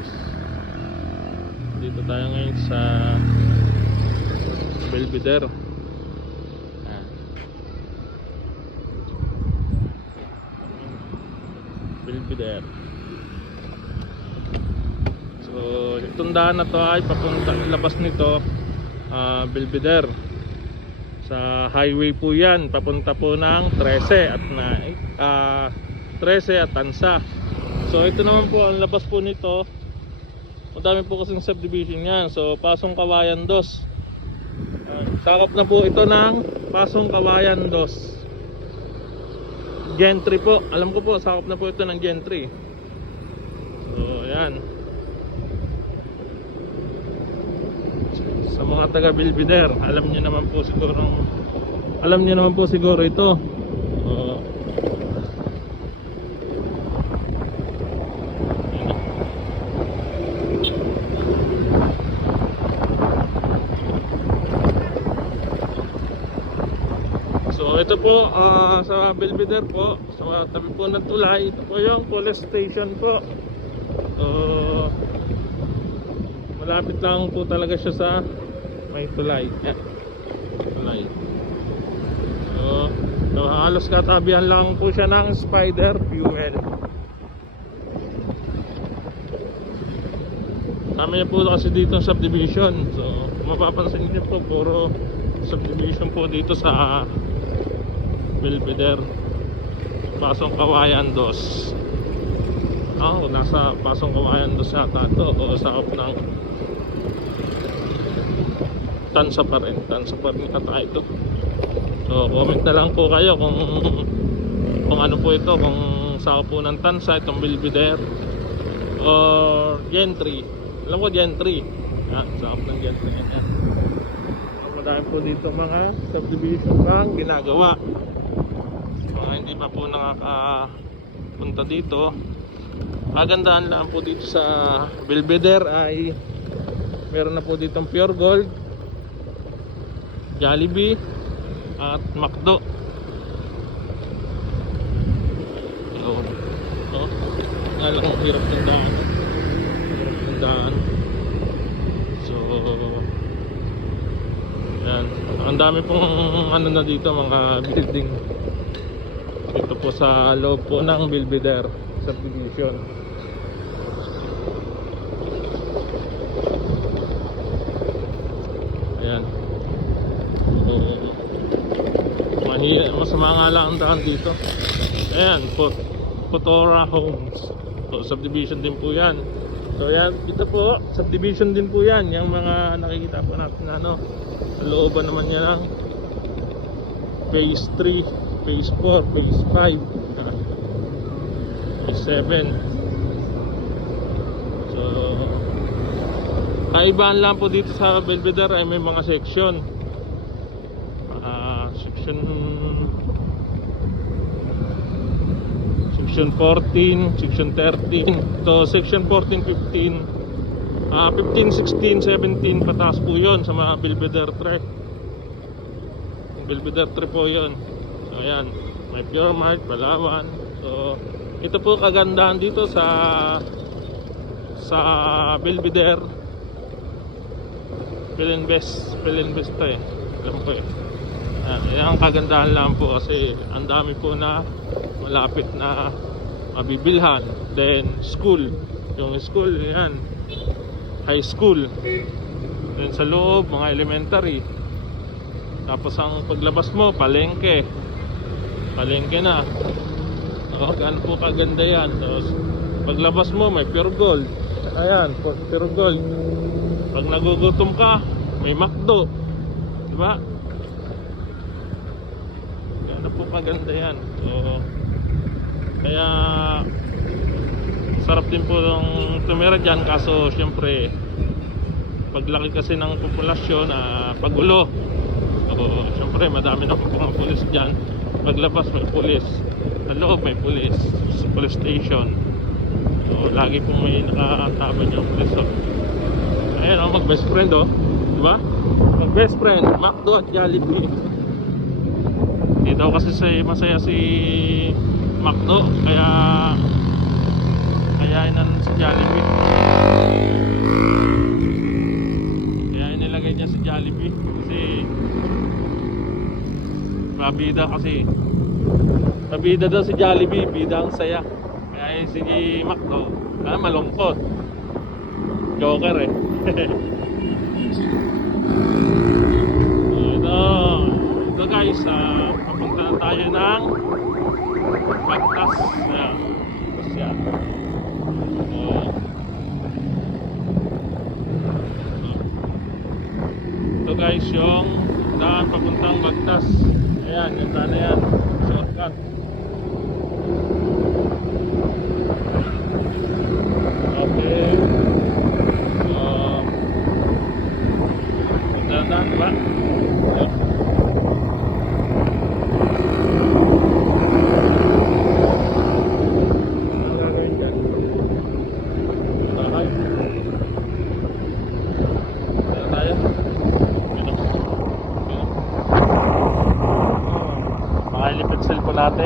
guys. Dito tayo ngayon sa Belvedere. Belvedere. So itong daan na to ay papunta labas nito, Belvedere. Sa highway po yan, papunta po ng 13 at Tansa. So ito naman po ang labas po nito. Madami po kasing subdivision yan. So Pasong Kawayan 2. Sakop na po ito ng Pasong Kawayan 2. Gentry po. Alam ko po, sakop na po ito ng Gentry. So yan. Sa mga taga Belvedere, alam niyo naman po siguro ito. So ito po sa Belvedere po, sa tabi po ng tulay, ito po yung police station po. Malapit lang po talaga siya sa may tulay. Tulay. So halos katabihan lang po siya ng Spider Fuel. Kami na po kasi dito ng subdivision. So mapapansin niyo po, puro subdivision po dito sa Belvedere. Pasong Kawayan 2. Nasa Pasong Kawayan 2 yata ito, o sakop ng Tansa pa rin yata ito. So comment na lang po kayo kung ano po ito, kung sakop po ng Tansa itong Belvedere or Gentry. Alam ko Gentry. Sakop ng Gentry. Madami po dito mga subdivision pang ginagawa. Hindi pa po nakakapunta dito. Kagandahan lang po dito sa Belvedere ay meron na po ditong Pure Gold, Jollibee at McDo. Alam ko hirap ng daan. So yan, ang dami pong na dito, mga building dito po sa loob po ng Belvedere subdivision. Ayan. Masama nga lang ang daan dito. Ayan, Potora Homes. So subdivision din po yan. So yan, dito po subdivision din po yan. Yung mga nakikita po natin sa looban naman niya lang phase 3, phase 4, phase 5, phase 7. So kaibahan lang po dito sa Belvedere ay may mga section. Section 14, section 13. So section 14, 15, 15, 16, 17 pataas po yun sa mga Belvedere 3. Belvedere 3 po yun. So ayan, may Pure Mart, Palawan. So ito po kagandahan dito sa Belvedere. Philinvest to eh. Alam ko eh. Ayan ang kagandahan lang po kasi ang dami po na malapit na mabibilhan. Then school. Yung school yan, high school. Then sa loob mga elementary. Tapos ang paglabas mo, palengke na. Gaano po kaganda yan. Tapos paglabas mo, may Pure Gold. Ayan, Pure Gold. Pag nagugutom ka, may McDo. Diba? Gaano po kaganda yan. So kaya sarap din po ng tumira dyan. Kaso syempre paglaki kasi ng populasyon, pagulo. So syempre madami na po mga pulis dyan. Paglabas may pulis, sa loob may pulis, sa police station. So lagi po may nakataban yung pulis. So ayan mag best friend diba? Mag best friend, McDo at Jollibee. Dito kasi masaya si McDo, kaya inan si Jollibee. Bida kasi. Bida daw si Jollibee, bida ang saya. Kaya si Macdo, malungkot. Joker eh. Ito guys, papunta na tayo ng Bagtas. Ayan. Tapos yan. Ito guys, yung daan papuntang Bagtas. Ayan, yung daan na yan. Shortcut. Okay. Daan, diba? Ayan. Ano gagawin dyan? Bahay. Daan tayo. Ito. Ito. Makailipid cellphone natin.